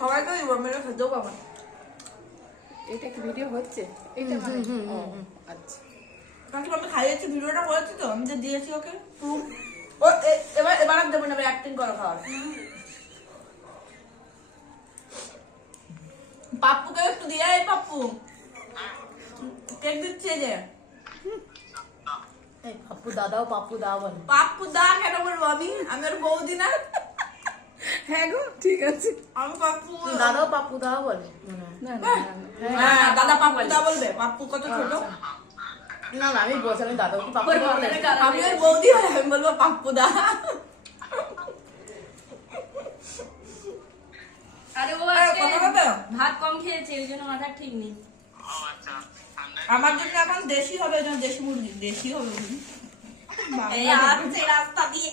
সবাই তো মেরে খেতেও পাবো না। এটা কি ভিডিও হচ্ছে? এটা মানে আচ্ছা কারণ আমি খাইয়েছি, ভিডিওটা করেছি তো, আমি যে দিয়েছি ওকে। ও এবার আর দেবো না, অ্যাক্টিং করা খাওয়ার। পাপ্পুকে একটু দিয়ে, এই পাপ্পু কেক দিচ্ছে যে। এই পাপ্পু দাদাও পাপ্পু দা বলে। পাপ্পু দা কেন বলবো আমি? আমি ওর বৌদি না? হ্যাঁ গো ঠিক আছে। আমি পাপ্পু দাদাও পাপ্পু দা বলে। না না হ্যাঁ, দাদা পাপ্পু দা বলবে। পাপ্পু কত ছোট। না না আমি বলছি, আমি দাদাও কি পাপ্পু দা বলে। আমি ওর বৌদি হয়, আমি বলবো পাপ্পু দা। আরে ও আজকে ভাত কম খেয়েছে, ওই জন্য মাথা ঠিক নেই। আমার জন্য এখন দেশি হবে, ওই জন্য দেশি মুরগি, দেশি হবে। এই আসছে রাস্তা দিয়ে।